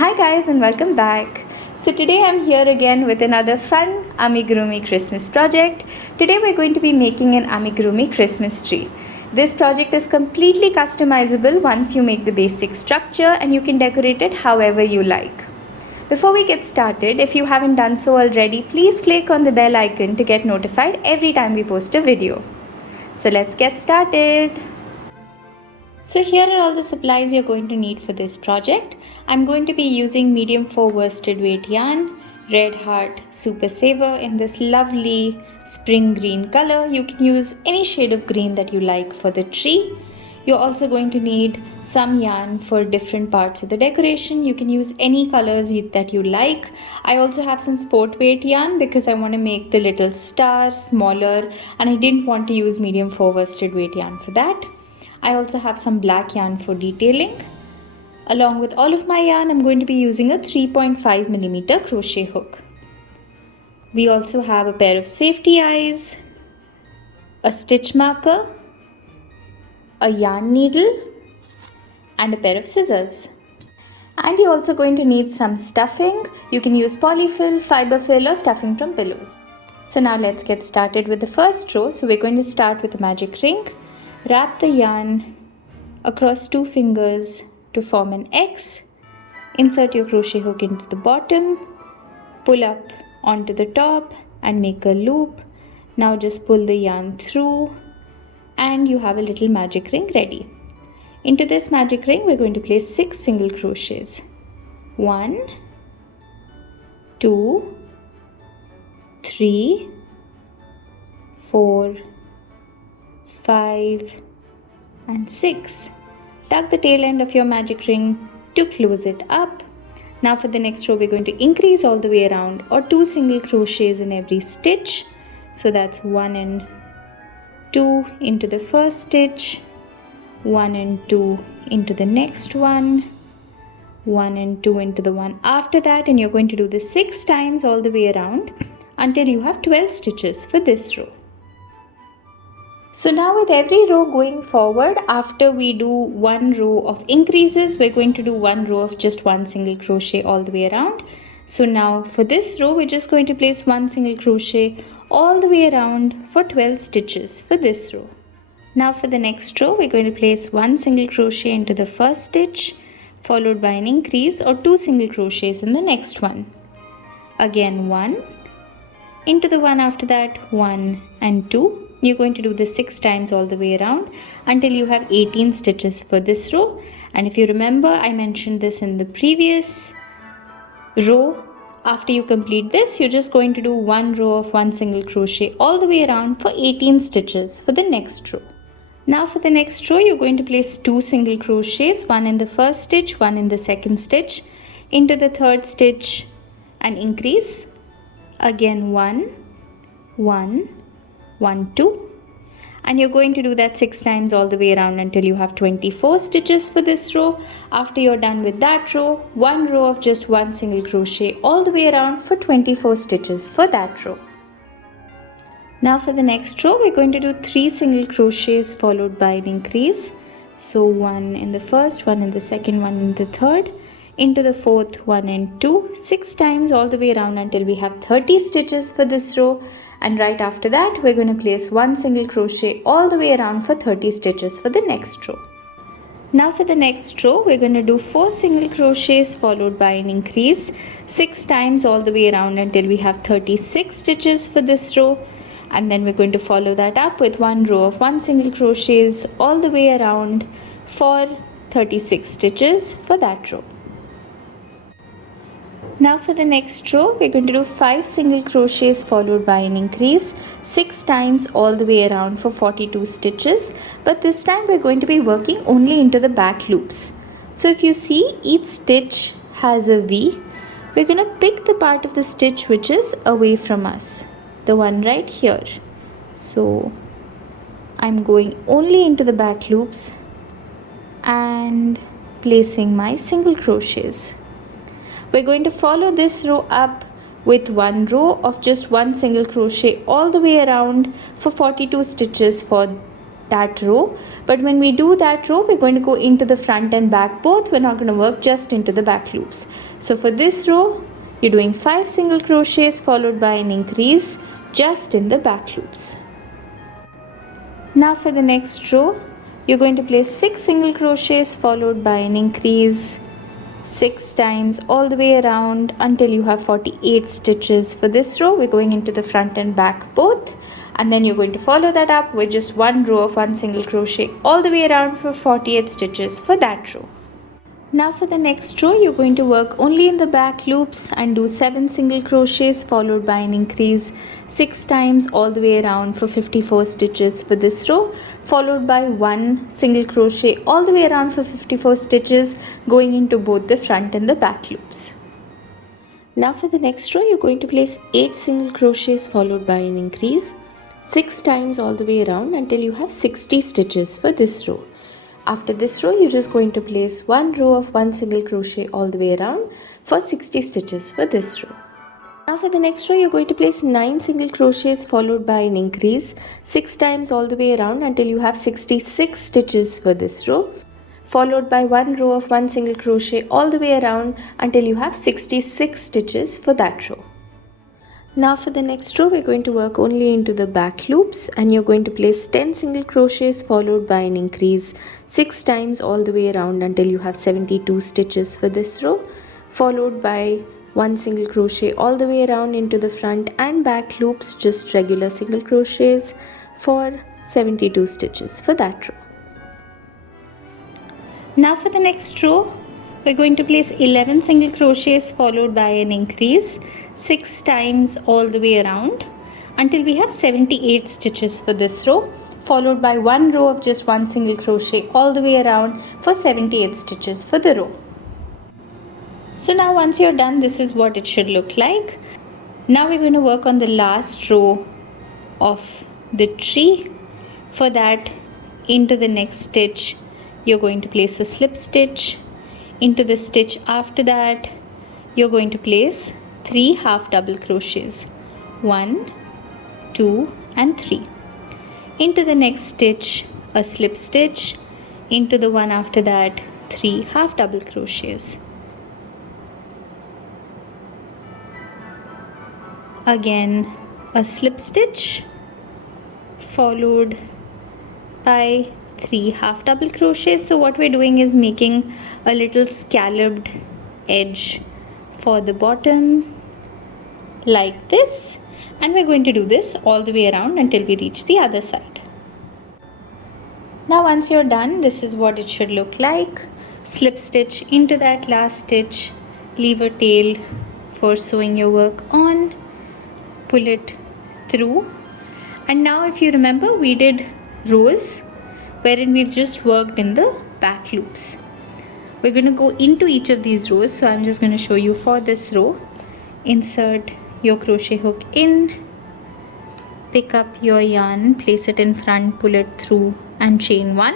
Hi guys and welcome back. So today I'm here again with another fun Amigurumi Christmas project. Today we're going to be making an Amigurumi Christmas tree. This project is completely customizable once you make the basic structure, and you can decorate it however you like. Before we get started, if you haven't done so already, please click on the bell icon to get notified every time we post a video. So let's get started. So here are all the supplies you're going to need for this project. I'm going to be using medium 4 worsted weight yarn, Red Heart Super Saver in this lovely spring green color. You can use any shade of green that you like for the tree. You're also going to need some yarn for different parts of the decoration. You can use any colors that you like. I also have some sport weight yarn because I want to make the little star smaller, and I didn't want to use medium 4 worsted weight yarn for that. I also have some black yarn for detailing. Along with all of my yarn, I'm going to be using a 3.5mm crochet hook. We also have a pair of safety eyes, a stitch marker, a yarn needle, and a pair of scissors. And you're also going to need some stuffing. You can use polyfill, fiberfill, or stuffing from pillows. So now let's get started with the first row. So we're going to start with a magic ring. Wrap the yarn across 2 fingers to form an X. Insert your crochet hook into the bottom, pull up onto the top and make a loop. Now just pull the yarn through and you have a little magic ring ready. Into this magic ring we're going to place 6 single crochets. 1, 2, 3, 4, 5 and 6. Tuck the tail end of your magic ring to close it up. Now for the next row we're going to increase all the way around, or 2 single crochets in every stitch. So that's 1 and 2 into the first stitch, 1 and 2 into the next one, 1 and 2 into the one after that, and you're going to do this 6 times all the way around until you have 12 stitches for this row. So now with every row going forward, after we do 1 row of increases, we're going to do 1 row of just 1 single crochet all the way around. So now for this row, we're just going to place 1 single crochet all the way around for 12 stitches for this row. Now for the next row, we're going to place 1 single crochet into the first stitch, followed by an increase or 2 single crochets in the next one. Again 1, into the one after that, 1 and 2. You're going to do this 6 times all the way around until you have 18 stitches for this row. And if you remember, I mentioned this in the previous row. After you complete this, you're just going to do 1 row of 1 single crochet all the way around for 18 stitches for the next row. Now for the next row, you're going to place 2 single crochets, 1 in the first stitch, 1 in the second stitch, into the third stitch and increase. Again 1, 1, 1, 2, and you're going to do that 6 times all the way around until you have 24 stitches for this row. After you're done with that row, 1 row of just 1 single crochet all the way around for 24 stitches for that row. Now for the next row, we're going to do 3 single crochets followed by an increase. So 1 in the first, 1 in the second, 1 in the third, into the fourth, 1 and 2, 6 times all the way around until we have 30 stitches for this row. And right after that, we're going to place 1 single crochet all the way around for 30 stitches for the next row. Now for the next row, we're going to do 4 single crochets followed by an increase 6 times all the way around until we have 36 stitches for this row. And then we're going to follow that up with 1 row of 1 single crochets all the way around for 36 stitches for that row. Now for the next row, we're going to do 5 single crochets followed by an increase 6 times all the way around for 42 stitches. But this time we're going to be working only into the back loops. So if you see, each stitch has a V. We're going to pick the part of the stitch which is away from us, the one right here. So I'm going only into the back loops and placing my single crochets. We're going to follow this row up with 1 row of just 1 single crochet all the way around for 42 stitches for that row, but when we do that row, we're going to go into the front and back both. We're not going to work just into the back loops. So for this row, you're doing 5 single crochets followed by an increase just in the back loops. Now for the next row, you're going to place 6 single crochets followed by an increase 6 times all the way around until you have 48 stitches. For this row, we're going into the front and back both, and then you're going to follow that up with just one row of 1 single crochet all the way around for 48 stitches for that row. Now for the next row, you're going to work only in the back loops and do 7 single crochets followed by an increase 6 times all the way around for 54 stitches for this row, followed by 1 single crochet all the way around for 54 stitches going into both the front and the back loops. Now for the next row, you're going to place 8 single crochets followed by an increase 6 times all the way around until you have 60 stitches for this row. After this row, you're just going to place one row of 1 single crochet all the way around for 60 stitches for this row. Now for the next row, you're going to place 9 single crochets followed by an increase 6 times all the way around until you have 66 stitches for this row, followed by one row of 1 single crochet all the way around until you have 66 stitches for that row. Now for the next row, we're going to work only into the back loops, and you're going to place 10 single crochets followed by an increase 6 times all the way around until you have 72 stitches for this row, followed by 1 single crochet all the way around into the front and back loops, just regular single crochets for 72 stitches for that row. Now for the next row, we're going to place 11 single crochets followed by an increase 6 times all the way around until we have 78 stitches for this row, followed by one row of just 1 single crochet all the way around for 78 stitches for the row. So now once you're done, this is what it should look like. Now we're going to work on the last row of the tree. For that, into the next stitch, you're going to place a slip stitch. Into the stitch after that, you're going to place 3 half double crochets, 1, 2 and 3. Into the next stitch, a slip stitch. Into the one after that, 3 half double crochets. Again a slip stitch followed by 3 half double crochets. So what we're doing is making a little scalloped edge for the bottom like this, and we're going to do this all the way around until we reach the other side. Now once you're done, this is what it should look like. Slip stitch into that last stitch, leave a tail for sewing your work on, pull it through, and now if you remember, we did rows wherein we've just worked in the back loops. We're going to go into each of these rows, so I'm just going to show you for this row. Insert your crochet hook in, pick up your yarn, place it in front, pull it through and chain 1.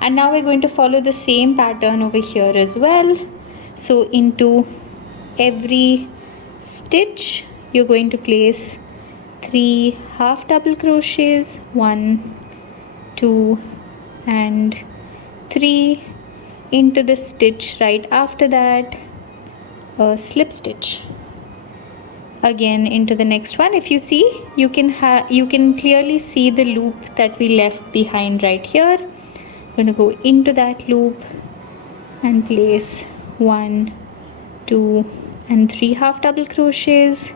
And now we're going to follow the same pattern over here as well. So into every stitch, you're going to place 3 half double crochets, 1, 2 and 3. Into the stitch right after that, a slip stitch. Again into the next one. If you see, you can clearly see the loop that we left behind right here. I'm going to go into that loop and place 1, 2 and 3 half double crochets,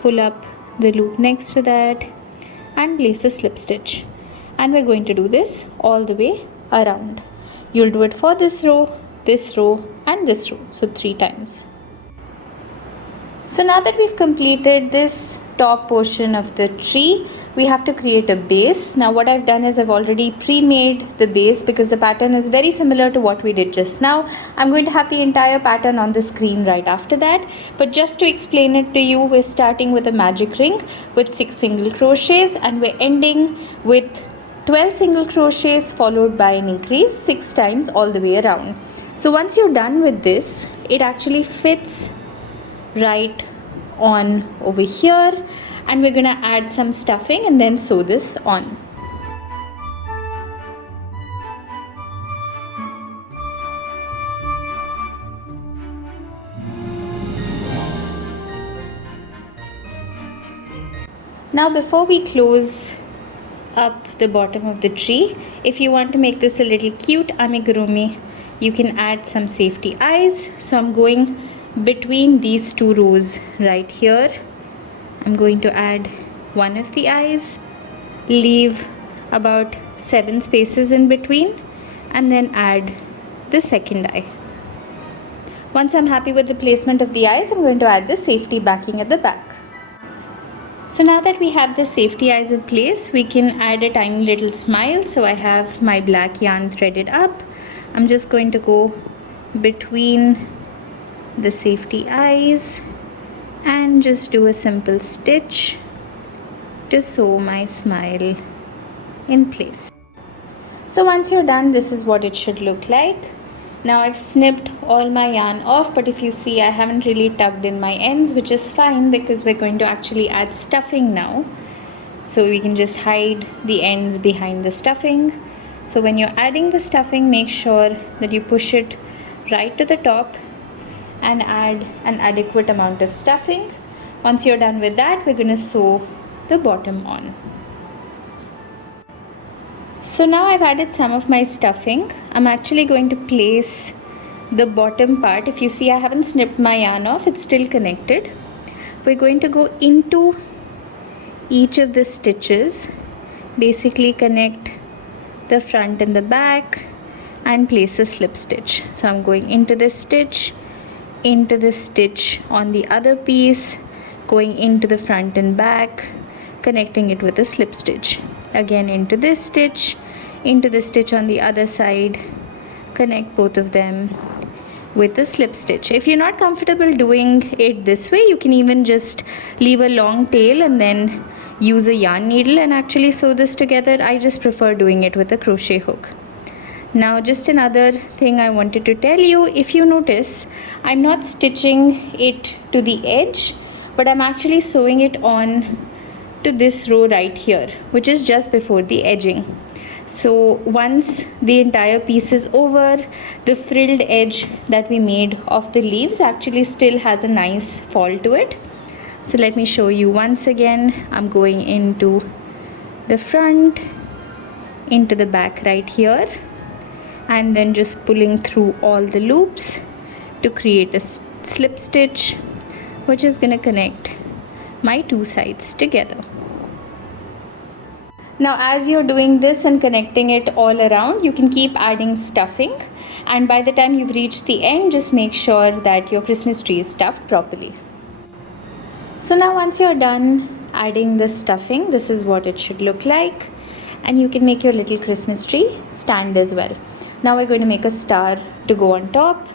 pull up the loop next to that and place a slip stitch. And we're going to do this all the way around. You'll do it for this row and this row, so 3 times. So now that we've completed this top portion of the tree, we have to create a base. Now what I've done is I've already pre-made the base because the pattern is very similar to what we did just now. I'm going to have the entire pattern on the screen right after that, but just to explain it to you, we're starting with a magic ring with 6 single crochets and we're ending with 12 single crochets followed by an increase 6 times all the way around. So once you're done with this, it actually fits right on over here, and we're gonna add some stuffing and then sew this on. Now before we close up the bottom of the tree, if you want to make this a little cute amigurumi, you can add some safety eyes. So I'm going between these two rows right here. I'm going to add one of the eyes, leave about 7 spaces in between, and then add the second eye. Once I'm happy with the placement of the eyes, I'm going to add the safety backing at the back. So now that we have the safety eyes in place, we can add a tiny little smile. So I have my black yarn threaded up. I'm just going to go between the safety eyes and just do a simple stitch to sew my smile in place. So once you're done, this is what it should look like. Now I've snipped all my yarn off, but if you see, I haven't really tucked in my ends, which is fine because we're going to actually add stuffing now. So we can just hide the ends behind the stuffing. So when you're adding the stuffing, make sure that you push it right to the top and add an adequate amount of stuffing. Once you're done with that, we're going to sew the bottom on. So now I've added some of my stuffing. I'm actually going to place the bottom part. If you see, I haven't snipped my yarn off, it's still connected. We're going to go into each of the stitches, basically connect the front and the back and place a slip stitch. So I'm going into this stitch, into the stitch on the other piece, going into the front and back, connecting it with a slip stitch. Again into this stitch, into the stitch on the other side, connect both of them with a slip stitch. If you're not comfortable doing it this way, you can even just leave a long tail and then use a yarn needle and actually sew this together. I just prefer doing it with a crochet hook. Now just another thing I wanted to tell you, if you notice, I'm not stitching it to the edge, but I'm actually sewing it on to this row right here, which is just before the edging. So once the entire piece is over, the frilled edge that we made of the leaves actually still has a nice fall to it. So let me show you once again. I'm going into the front, into the back right here, and then just pulling through all the loops to create a slip stitch, which is going to connect my two sides together. Now as you're doing this and connecting it all around, you can keep adding stuffing, and by the time you've reached the end, just make sure that your Christmas tree is stuffed properly. So now once you're done adding the stuffing, this is what it should look like, and you can make your little Christmas tree stand as well. Now we're going to make a star to go on top.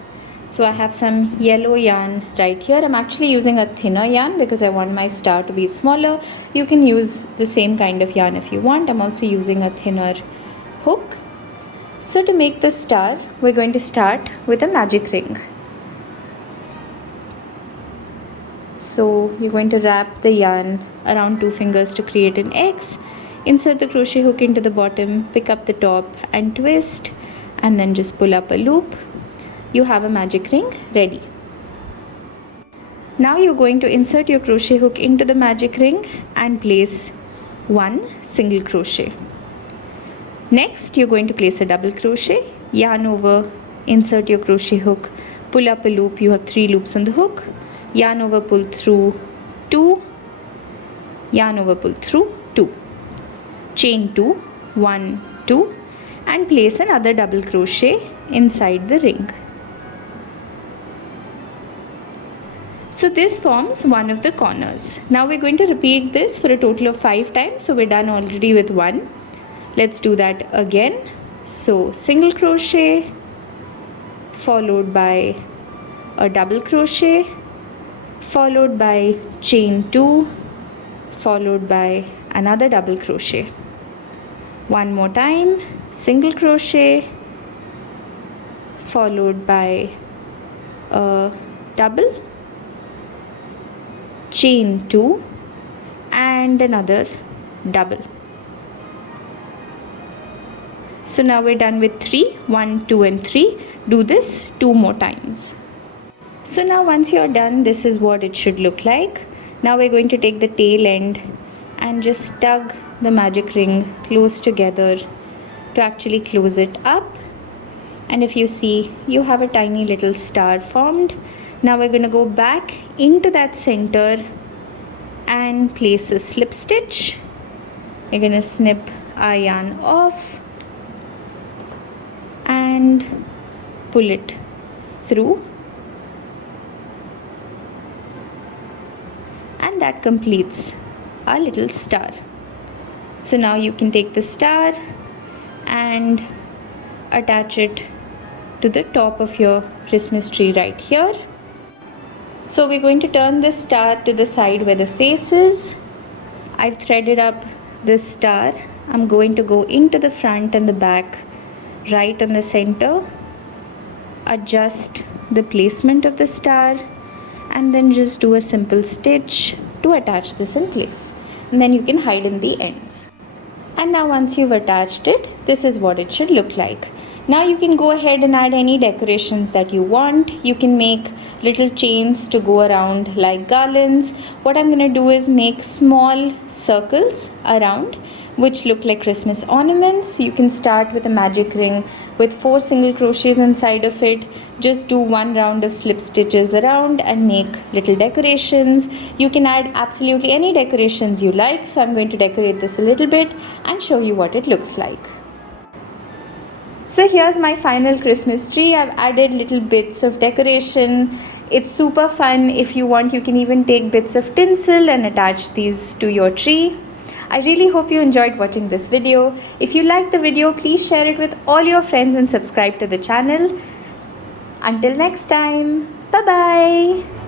So I have some yellow yarn right here. I'm actually using a thinner yarn because I want my star to be smaller. You can use the same kind of yarn if you want. I'm also using a thinner hook. So to make this star, we're going to start with a magic ring. So you're going to wrap the yarn around 2 fingers to create an X. Insert the crochet hook into the bottom, pick up the top and twist, and then just pull up a loop. You have a magic ring ready. Now you're going to insert your crochet hook into the magic ring and place 1 single crochet. Next, you're going to place a double crochet, yarn over, insert your crochet hook, pull up a loop. You have 3 loops on the hook, yarn over, pull through 2, yarn over, pull through 2, chain 2, 1, 2, and place another double crochet inside the ring. So this forms one of the corners. Now we're going to repeat this for a total of 5 times. So we're done already with 1. Let's do that again. So single crochet followed by a double crochet followed by chain 2 followed by another double crochet. One more time, single crochet followed by a double, chain 2 and another double. So now we're done with 3, 1, 2 and 3. Do this 2 more times. So now once you're done, this is what it should look like. Now we're going to take the tail end and just tug the magic ring close together to actually close it up. And if you see, you have a tiny little star formed. Now we're going to go back into that center and place a slip stitch. We're going to snip our yarn off and pull it through, and that completes our little star. So now you can take the star and attach it to the top of your Christmas tree right here. So we're going to turn this star to the side where the face is. I've threaded up this star. I'm going to go into the front and the back, right on the center, adjust the placement of the star, and then just do a simple stitch to attach this in place. And then you can hide in the ends. And now once you've attached it, this is what it should look like. Now you can go ahead and add any decorations that you want. You can make little chains to go around like garlands. What I'm going to do is make small circles around which look like Christmas ornaments. You can start with a magic ring with 4 single crochets inside of it. Just do 1 round of slip stitches around and make little decorations. You can add absolutely any decorations you like. So I'm going to decorate this a little bit and show you what it looks like. So here's my final Christmas tree. I've added little bits of decoration. It's super fun. If you want, you can even take bits of tinsel and attach these to your tree. I really hope you enjoyed watching this video. If you liked the video, please share it with all your friends and subscribe to the channel. Until next time, bye-bye.